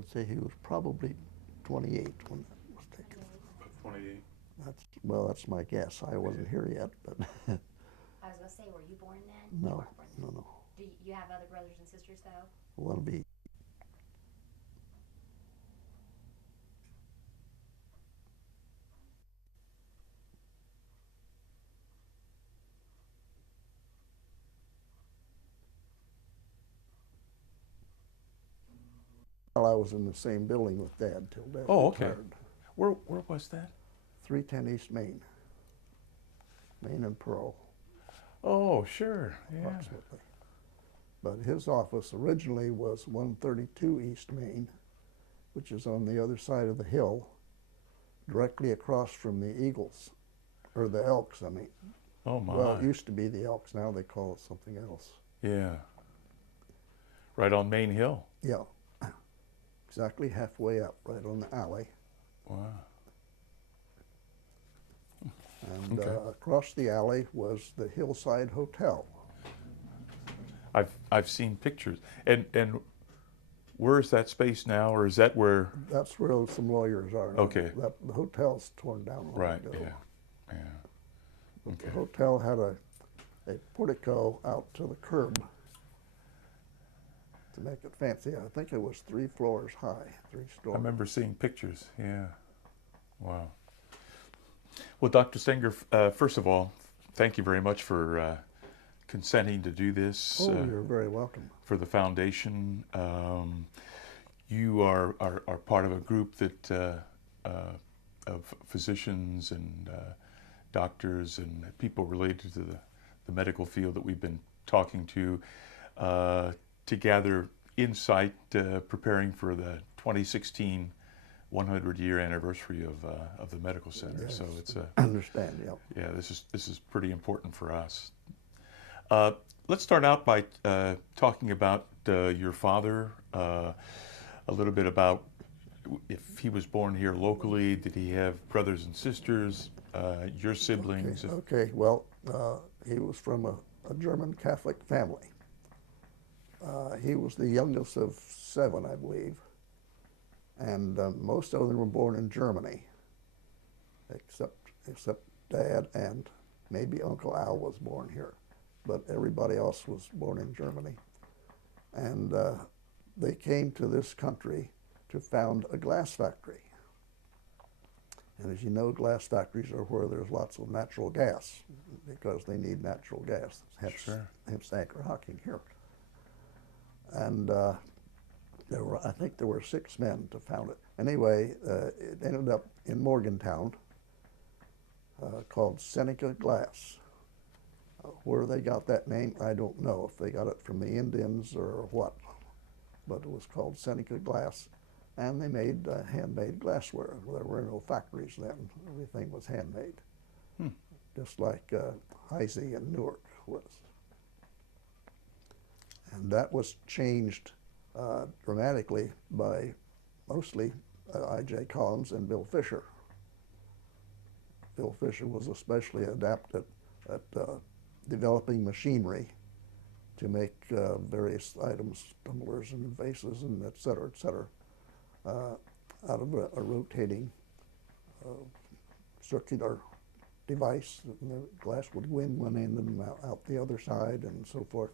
would say he was probably 28 when that was taken. About 28. That's my guess. I wasn't here yet, but I was going to say, were you born then? You no, weren't born then. no. Do you have other brothers and sisters, though? One of the Well, I was in the same building with Dad till Dad Oh, okay. retired. Where was that? 310 East Main, Main and Pearl, Oh, sure. Yeah. approximately. But his office originally was 132 East Main, which is on the other side of the hill, directly across from the Eagles, or the Elks, I mean. Oh my. Well, it used to be the Elks, now they call it something else. Yeah. Right on Main Hill. Yeah, exactly halfway up, right on the alley. Wow. And Okay. across the alley was the Hillside Hotel. I've seen pictures. And where is that space now, or is that where? That's where some lawyers are now. Okay. The hotel's torn down long Right. ago. Yeah. Yeah. But Okay. the hotel had a portico out to the curb to make it fancy. I think it was 3 floors high, 3 I stories. remember seeing pictures. Yeah. Wow. Well, Dr. Stenger, first of all, thank you very much for consenting to do this. Oh, you're very welcome. For the foundation. You are part of a group that of physicians and doctors and people related to the medical field that we've been talking to gather insight, preparing for the 2016 100-year anniversary of the medical center. Yes, So it's I understand, yeah. yeah, this is pretty important for us. Let's start out by talking about your father, a little bit about if he was born here locally, did he have brothers and sisters, your siblings? Okay. Well, he was from a German Catholic family. He was the youngest of 7, I believe, and most of them were born in Germany, except Dad, and maybe Uncle Al was born here, but everybody else was born in Germany. And they came to this country to found a glass factory. And as you know, glass factories are where there's lots of natural gas because they need natural gas. Sure. Hence Anchor Hocking here. And I think there were 6 men to found it. Anyway, it ended up in Morgantown, called Seneca Glass. Where they got that name, I don't know, if they got it from the Indians or what, but it was called Seneca Glass, and they made handmade glassware. There were no factories then. Everything was handmade, just like Heisey in Newark was. And that was changed dramatically by mostly I.J. Collins and Bill Fisher. Bill Fisher was especially adapted at developing machinery to make various items, tumblers and vases and et cetera, out of a rotating circular device. And the glass would go in one end and out the other side and so forth.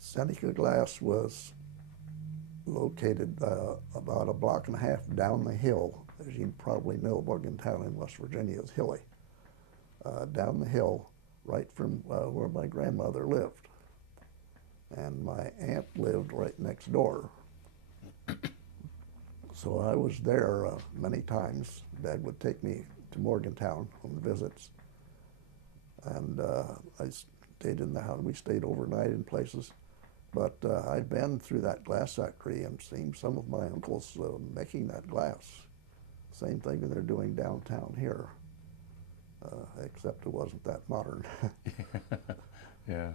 Seneca Glass was located about a block and a half down the hill. As you probably know, Morgantown in West Virginia is hilly. Down the hill, right from where my grandmother lived. And my aunt lived right next door. So I was there many times. Dad would take me to Morgantown on visits. And I stayed in the house. We stayed overnight in places. But I've been through that glass factory and seen some of my uncles making that glass. Same thing that they're doing downtown here, except it wasn't that modern. Yeah.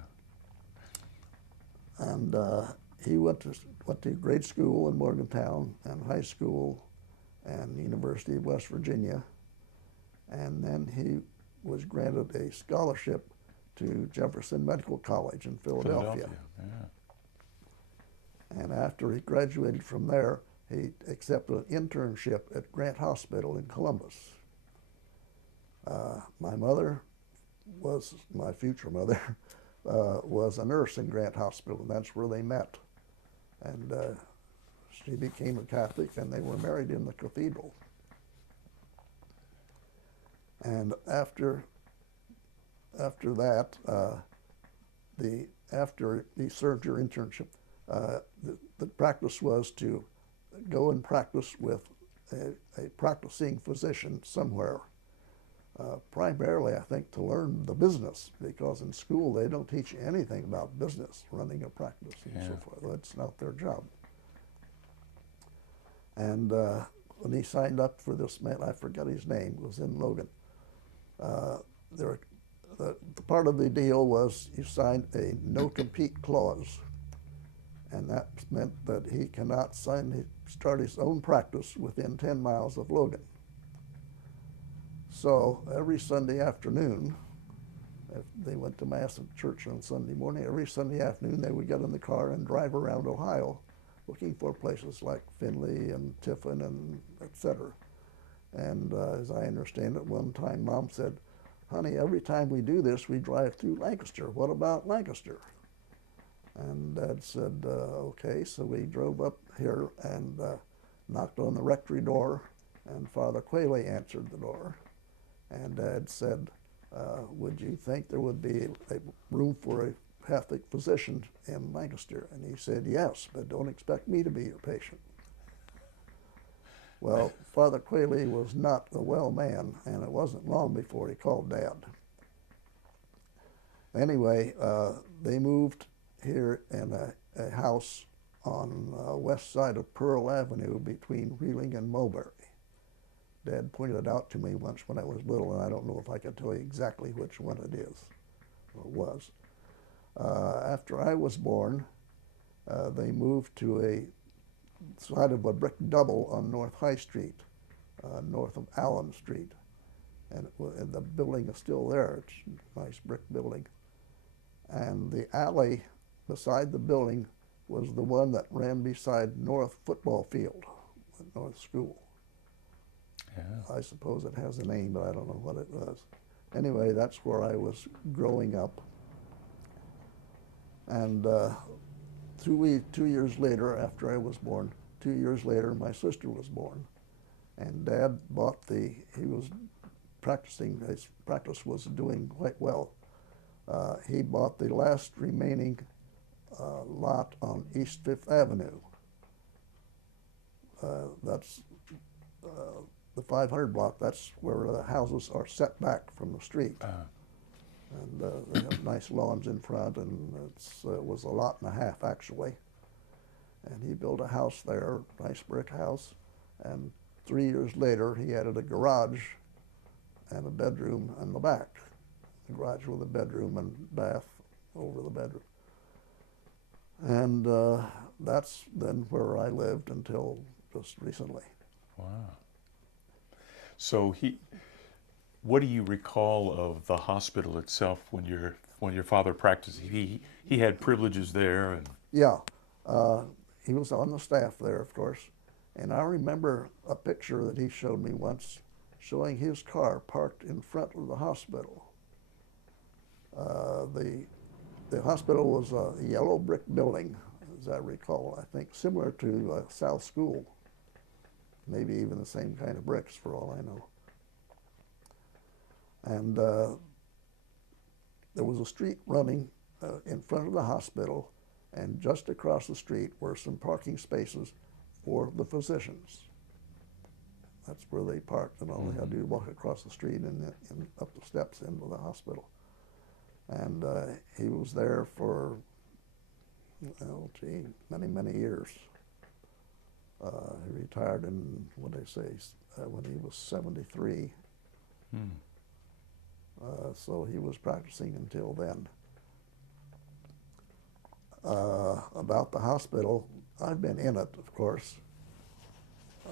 And he went to grade school in Morgantown and high school and University of West Virginia. And then he was granted a scholarship to Jefferson Medical College in Philadelphia. Yeah. And after he graduated from there, he accepted an internship at Grant Hospital in Columbus. My mother was, my future mother, was a nurse in Grant Hospital, and that's where they met. And she became a Catholic, and they were married in the cathedral. And after that, after he served your internship, the practice was to go and practice with a practicing physician somewhere. Primarily, I think, to learn the business, because in school they don't teach you anything about business, running a practice and so forth. That's not their job. And when he signed up for this man, I forget his name, it was in Logan. The part of the deal was you signed a no-compete clause, and that meant that he cannot start his own practice within 10 miles of Logan. So every Sunday afternoon, if they went to Mass at church on Sunday morning, every Sunday afternoon they would get in the car and drive around Ohio looking for places like Findlay and Tiffin and et cetera. And as I understand it, one time Mom said, "Honey, every time we do this, we drive through Lancaster. What about Lancaster?" And Dad said, okay. So we drove up here and knocked on the rectory door, and Father Quayle answered the door. And Dad said, would you think there would be a room for a Catholic physician in Lancaster? And he said, yes, but don't expect me to be your patient. Well, Father Quayle was not a well man, and it wasn't long before he called Dad. Anyway, they moved here in a house on west side of Pearl Avenue between Wheeling and Mulberry. Dad pointed it out to me once when I was little, and I don't know if I could tell you exactly which one it is, or was. After I was born, they moved to a side of a brick double on North High Street, north of Allen Street. And the building is still there. It's a nice brick building. And the alley beside the building was the one that ran beside North Football Field, North School. Yeah. I suppose it has a name, but I don't know what it was. Anyway, that's where I was growing up. And 2 years later, after I was born, 2 years later, my sister was born. And Dad bought he was practicing, his practice was doing quite well. He bought the last remaining lot on East Fifth Avenue. That's the 500 block. That's where the houses are set back from the street. And they have nice lawns in front, and it was a lot and a half, actually. And he built a house there, nice brick house, and 3 years later he added a garage and a bedroom in the back. The garage with a bedroom and bath over the bedroom. And that's then where I lived until just recently. Wow. So what do you recall of the hospital itself when your father practiced? He had privileges there, and yeah, he was on the staff there, of course. And I remember a picture that he showed me once, showing his car parked in front of the hospital. The hospital was a yellow brick building, as I recall. I think similar to South School, maybe even the same kind of bricks, for all I know. And there was a street running in front of the hospital, and just across the street were some parking spaces for the physicians. That's where they parked, and all they had to do was walk across the street and up the steps into the hospital. And he was there for, well, gee, many, many years. He retired in, what did I say, when he was 73. So he was practicing until then. About the hospital, I've been in it, of course,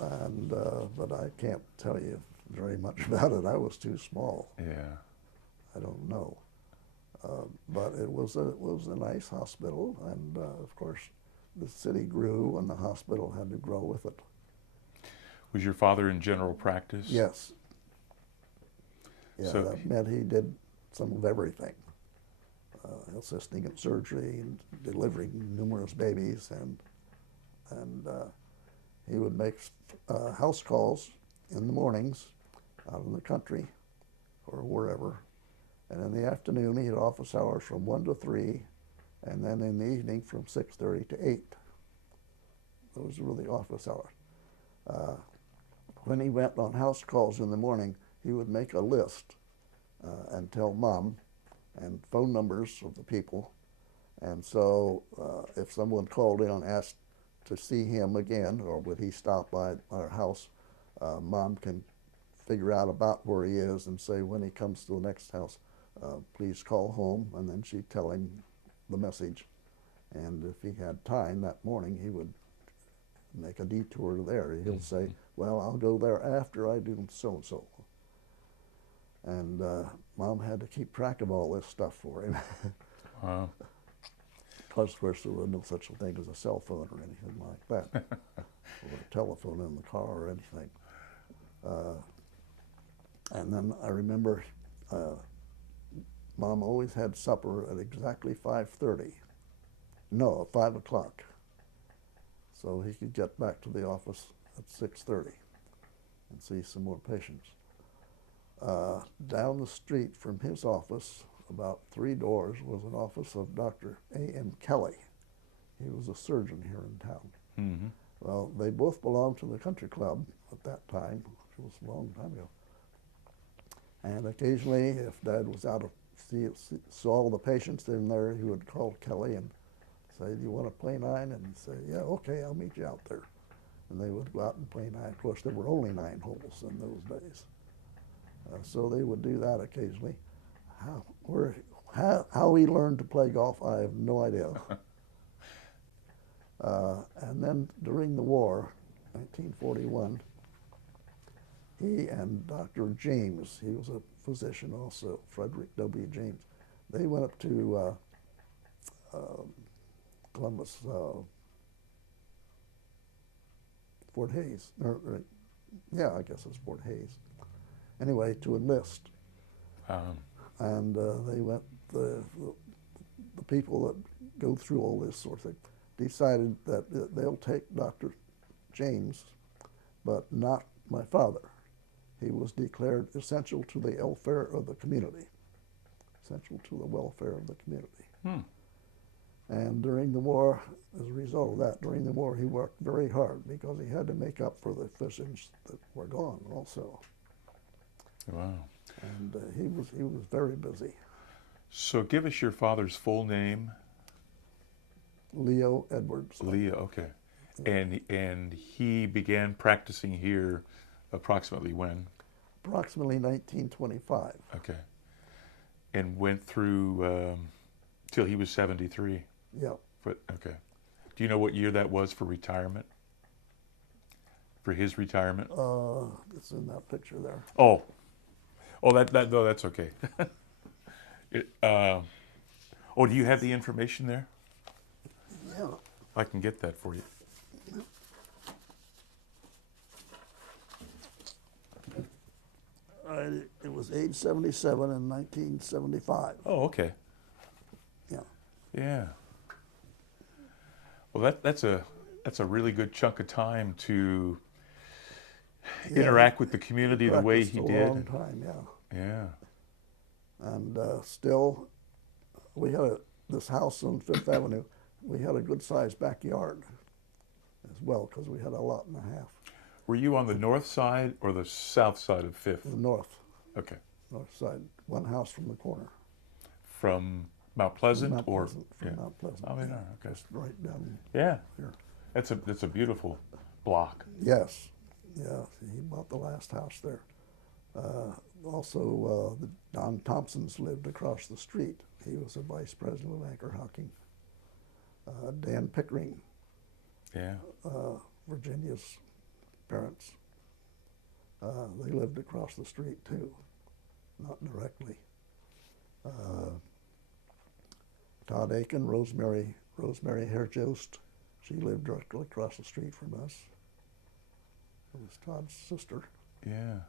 and but I can't tell you very much about it. I was too small. yeah, I don't know. But it was a nice hospital, and of course, the city grew and the hospital had to grow with it. Was your father in general practice? Yes. Yeah, So- that meant he did some of everything, assisting in surgery and delivering numerous babies, and he would make house calls in the mornings out in the country or wherever, and in the afternoon he had office hours from 1 to 3, and then in the evening from 6:30 to 8. Those were the office hours. When he went on house calls in the morning, he would make a list and tell Mom and phone numbers of the people. And so if someone called in and asked to see him again, or would he stop by our house, Mom can figure out about where he is and say, when he comes to the next house, please call home, and then she'd tell him the message. And if he had time that morning, he would make a detour there. He'll say, well, I'll go there after I do so-and-so. And Mom had to keep track of all this stuff for him. Wow. Because, of course, there was no such a thing as a cell phone or anything like that, or a telephone in the car or anything. And then I remember Mom always had supper at exactly 5:30. No, 5 o'clock. So he could get back to the office at 6:30 and see some more patients. Down the street from his office, about 3 doors, was an office of Dr. A.M. Kelly. He was a surgeon here in town. Mm-hmm. Well, they both belonged to the country club at that time, which was a long time ago. And occasionally, if Dad was out of saw all the patients in there, he would call Kelly and say, do you want to play 9? And he'd say, yeah, okay, I'll meet you out there. And they would go out and play 9. Of course, there were only 9 holes in those days. So they would do that occasionally. How he learned to play golf, I have no idea. And then during the war, 1941, he and Dr. James, he was a physician also, Frederick W. James, they went up to Columbus, Fort Hayes, yeah, I guess it's Fort Hayes. Anyway, to enlist. And they went, the people that go through all this sort of thing decided that they'll take Dr. James, but not my father. He was declared essential to the welfare of the community. Essential to the welfare of the community. Hmm. And during the war, as a result of that, during the war, he worked very hard because he had to make up for the physicians that were gone also. Wow. And he was very busy. So give us your father's full name. Leo Edwards. Leo, okay. And he began practicing here approximately when? Approximately 1925. Okay. And went through till he was 73? Yeah. Okay. Do you know what year that was for retirement? For his retirement? It's in that picture there. Oh, no, that's okay. Do you have the information there? Yeah. I can get that for you. It was age 77 in 1975. Oh, okay. Yeah. Yeah. Well, that's a really good chunk of time to interact with the community the way he did. A long time, yeah. Yeah. And still, we had this house on Fifth Avenue. We had a good-sized backyard as well because we had a lot and a half. Were you on the north side or the south side of Fifth? The north. Okay. North side. One house from the corner. From Mount Pleasant Mount or Pleasant, from Mount Pleasant. Oh, yeah. Yeah, Okay. just right down Yeah. here. That's a beautiful block. Yes. Yeah. He bought the last house there. Also, the Don Thompsons lived across the street. He was a vice president of Anchor Hocking. Dan Pickering, Yeah. Virginia's parents, they lived across the street too, not directly. Todd Aiken, Rosemary Hairjost, She lived directly across the street from us. It was Todd's sister. Yeah.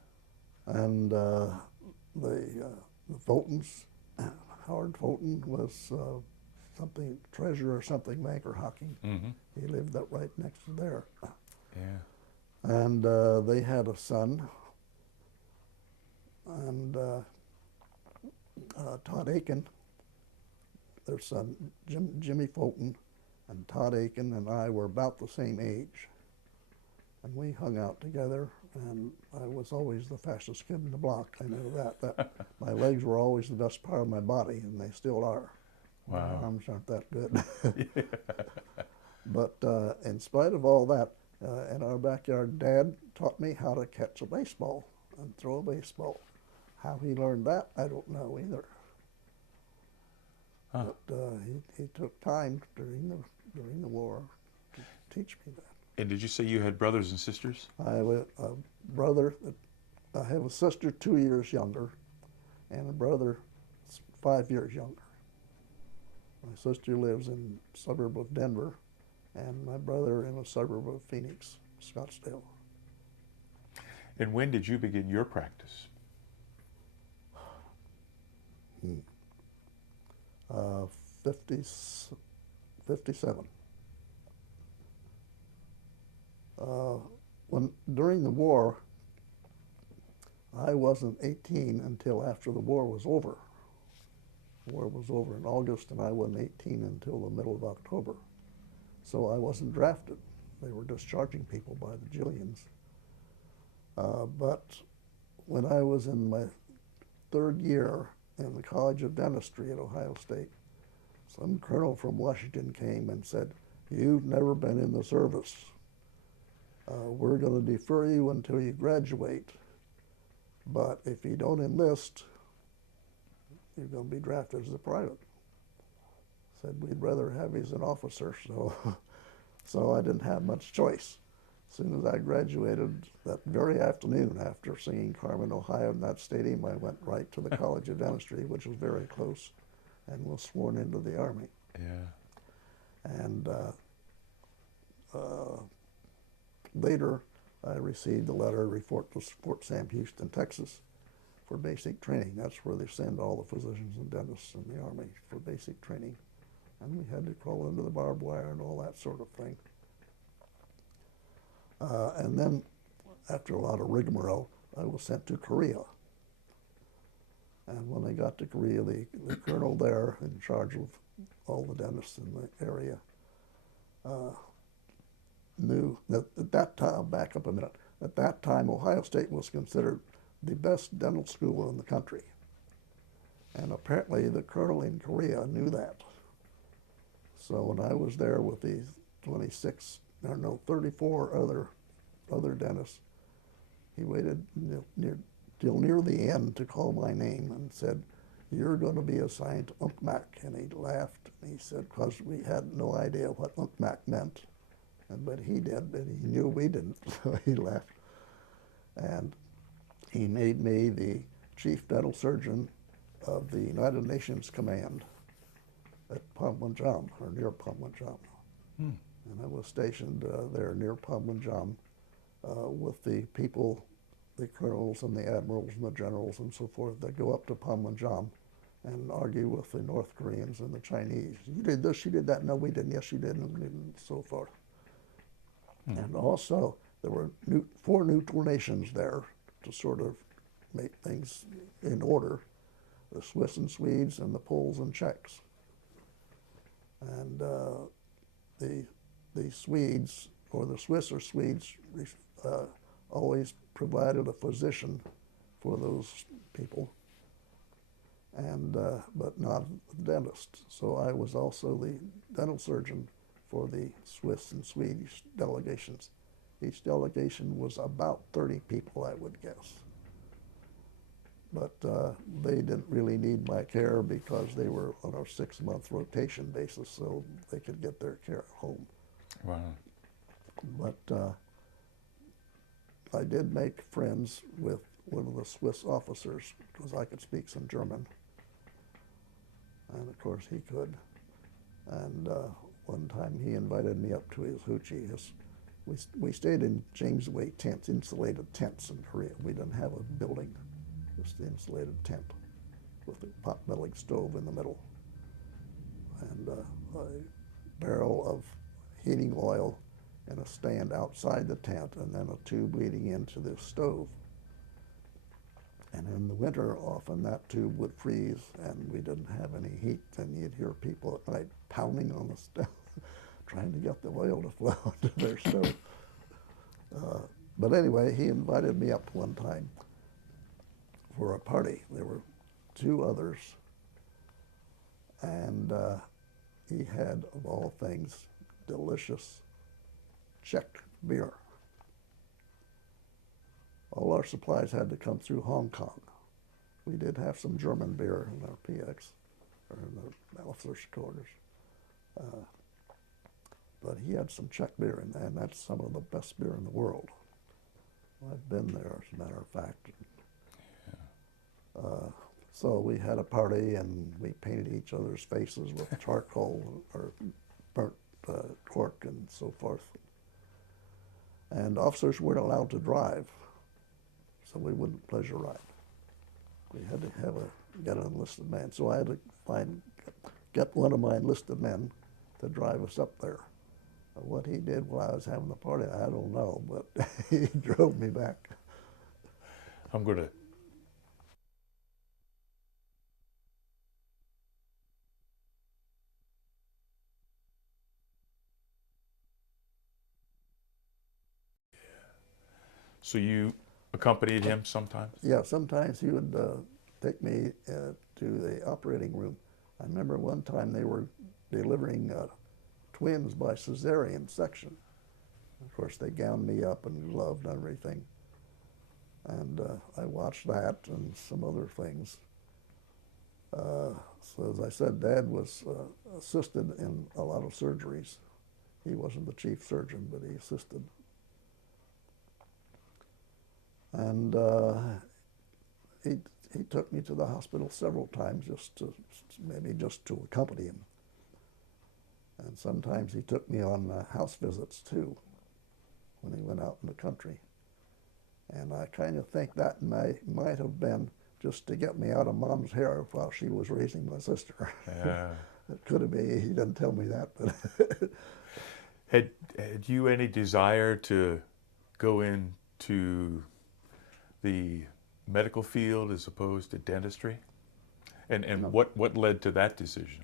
And the Fultons, Howard Fulton was something, treasurer or something, banker Hocking. Mm-hmm. He lived up right next to there. Yeah. And they had a son, and Todd Aiken, their son, Jimmy Fulton, and Todd Aiken and I were about the same age. And we hung out together, and I was always the fastest kid in the block. I know that. My legs were always the best part of my body, and they still are. Wow. My arms aren't that good. But in spite of all that, in our backyard, Dad taught me how to catch a baseball and throw a baseball. How he learned that, I don't know either. Huh. But he took time during the war to teach me that. And did you say you had brothers and sisters? I have a brother. I have a sister 2 years younger, and a brother 5 years younger. My sister lives in a suburb of Denver, and my brother in a suburb of Phoenix, Scottsdale. And when did you begin your practice? 57. During the war, I wasn't 18 until after the war was over. The war was over in August, and I wasn't 18 until the middle of October. So I wasn't drafted. They were discharging people by the jillions. But when I was in my third year in the College of Dentistry at Ohio State, some colonel from Washington came and said, "You've never been in the service. We're going to defer you until you graduate, but if you don't enlist, you're going to be drafted as a private." Said, "We'd rather have you as an officer," so I didn't have much choice. As soon as I graduated that very afternoon, after singing Carmen, Ohio in that stadium, I went right to the College of Dentistry, which was very close, and was sworn into the Army. Yeah. And later, I received a letter to report to Fort Sam Houston, Texas, for basic training. That's where they send all the physicians and dentists in the Army for basic training. And we had to crawl into the barbed wire and all that sort of thing. And then, after a lot of rigmarole, I was sent to Korea. And when I got to Korea, the colonel there in charge of all the dentists in the area knew that at that time, back up a minute, at that time Ohio State was considered the best dental school in the country. And apparently the colonel in Korea knew that. So when I was there with these 34 other dentists, he waited till near the end to call my name and said, "You're going to be assigned to UNCMAC." And he laughed, and he said, because we had no idea what UNCMAC meant. But he did, but he knew we didn't, so he laughed. And he made me the chief dental surgeon of the United Nations Command at Panmunjom, or near Panmunjom. And I was stationed there near Panmunjom with the people, the colonels and the admirals and the generals and so forth that go up to Panmunjom and argue with the North Koreans and the Chinese. "You did this, you did that." "No, we didn't." "Yes, you did," and so forth. And also, there were 4 neutral nations there to sort of make things in order: the Swiss and Swedes, and the Poles and Czechs. And the Swedes, or the Swiss or Swedes, always provided a physician for those people, and but not a dentist. So I was also the dental surgeon for the Swiss and Swedish delegations. Each delegation was about 30 people, I would guess. But they didn't really need my care because they were on a 6-month rotation basis, so they could get their care at home. Wow. But I did make friends with one of the Swiss officers because I could speak some German. And of course he could. And one time he invited me up to his hoochie. We stayed in Jamesway tents, insulated tents in Korea. We didn't have a building, just the insulated tent with a pot bellied stove in the middle and a barrel of heating oil and a stand outside the tent, and then a tube leading into the stove. And in the winter, often that tube would freeze and we didn't have any heat, and you'd hear people at night pounding on the stove, trying to get the oil to flow into their stove. But anyway, he invited me up one time for a party. There were 2 others, and he had, of all things, delicious Czech beer. All our supplies had to come through Hong Kong. We did have some German beer in our PX, or in the officers' quarters. But he had some Czech beer, and that's some of the best beer in the world. I've been there, as a matter of fact. Yeah. So we had a party, and we painted each other's faces with charcoal or burnt cork and so forth. And officers weren't allowed to drive, so we wouldn't pleasure ride. We had to get an enlisted man. So I had to get one of my enlisted men to drive us up there. What he did while I was having the party, I don't know, but he drove me back. I'm going to So you accompanied him sometimes? Yeah, sometimes he would take me to the operating room. I remember one time they were delivering twins by cesarean section. Of course, they gowned me up and gloved and everything. And I watched that and some other things. So as I said, Dad was assisted in a lot of surgeries. He wasn't the chief surgeon, but he assisted. And he took me to the hospital several times maybe just to accompany him. And sometimes he took me on house visits too, when he went out in the country. And I kind of think that might have been just to get me out of Mom's hair while she was raising my sister. Yeah. It could have been, he didn't tell me that, but. Had you any desire to go into the medical field as opposed to dentistry? And No. what led to that decision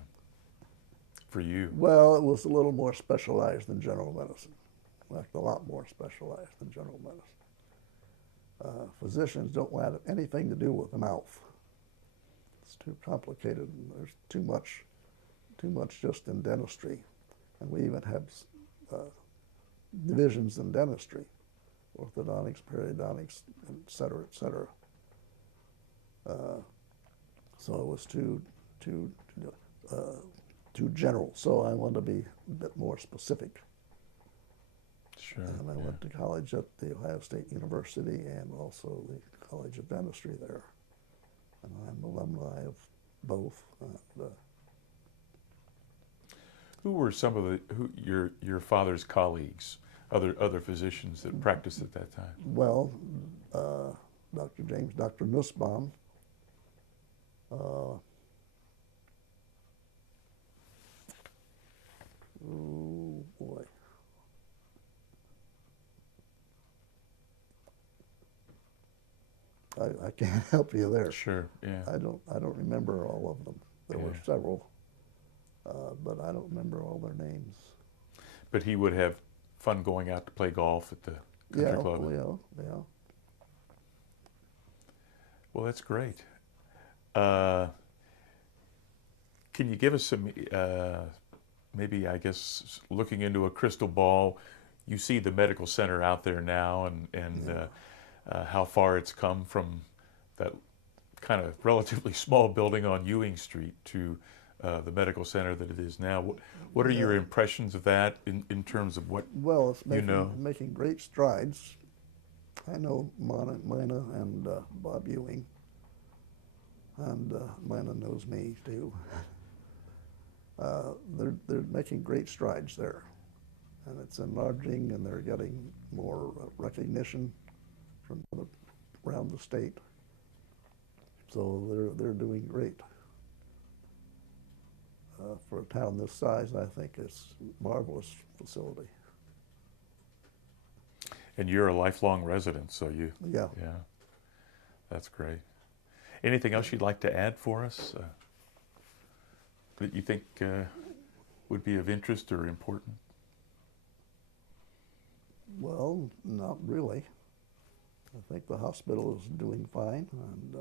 for you? Well, it was a little more specialized than general medicine. In fact, a lot more specialized than general medicine. Physicians don't want anything to do with the mouth. It's too complicated, and there's too much just in dentistry. And we even have divisions in dentistry, orthodontics, periodontics, et cetera, et cetera. So it was too general. So I wanted to be a bit more specific. Sure. And I went to college at the Ohio State University and also the College of Dentistry there. And I'm alumni of both. Who were some of your father's colleagues, other physicians that practiced at that time? Well, Dr. Nussbaum, oh boy. I can't help you there. Sure, yeah. I don't remember all of them. There were several, but I don't remember all their names. But he would have fun going out to play golf at the country club. Yeah. Well, that's great. Can you give us some, maybe, I guess, looking into a crystal ball, you see the medical center out there now and how far it's come from that kind of relatively small building on Ewing Street to the medical center that it is now. What are your impressions of that in terms of what it's making great strides. I know Mina and Bob Ewing, and Mina knows me too. they're making great strides there, and it's enlarging, and they're getting more recognition from around the state. So they're doing great. For a town this size, I think it's a marvelous facility. And you're a lifelong resident, so Yeah. That's great. Anything else you'd like to add for us that you think would be of interest or important? Well, not really. I think the hospital is doing fine, and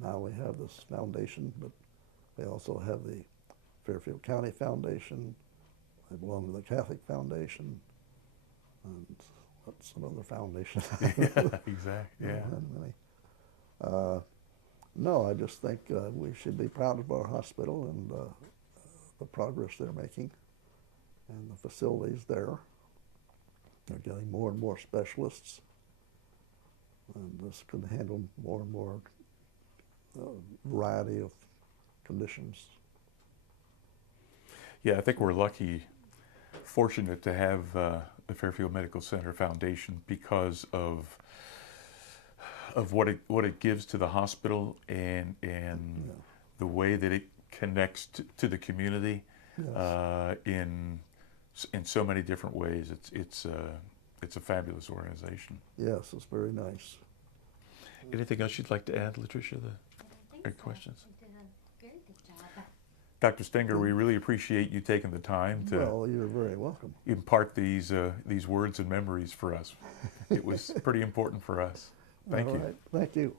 now we have this foundation, but we also have the Fairfield County Foundation. I belong to the Catholic Foundation, and what's another foundation? Yeah, exactly. Yeah. No, I just think we should be proud of our hospital and the progress they're making, and the facilities there. They're getting more and more specialists, and this can handle more and more variety of conditions. Yeah, I think we're lucky, fortunate to have the Fairfield Medical Center Foundation because of what it gives to the hospital and the way that it connects to the community. Yes. In so many different ways. It's a fabulous organization. Yes, it's very nice. Anything else you'd like to add, Latricia? Any questions? You did a very good job. Dr. Stenger, we really appreciate you taking the time to Well, you're very welcome. impart these words and memories for us. It was pretty important for us. Thank All you. right. Thank you.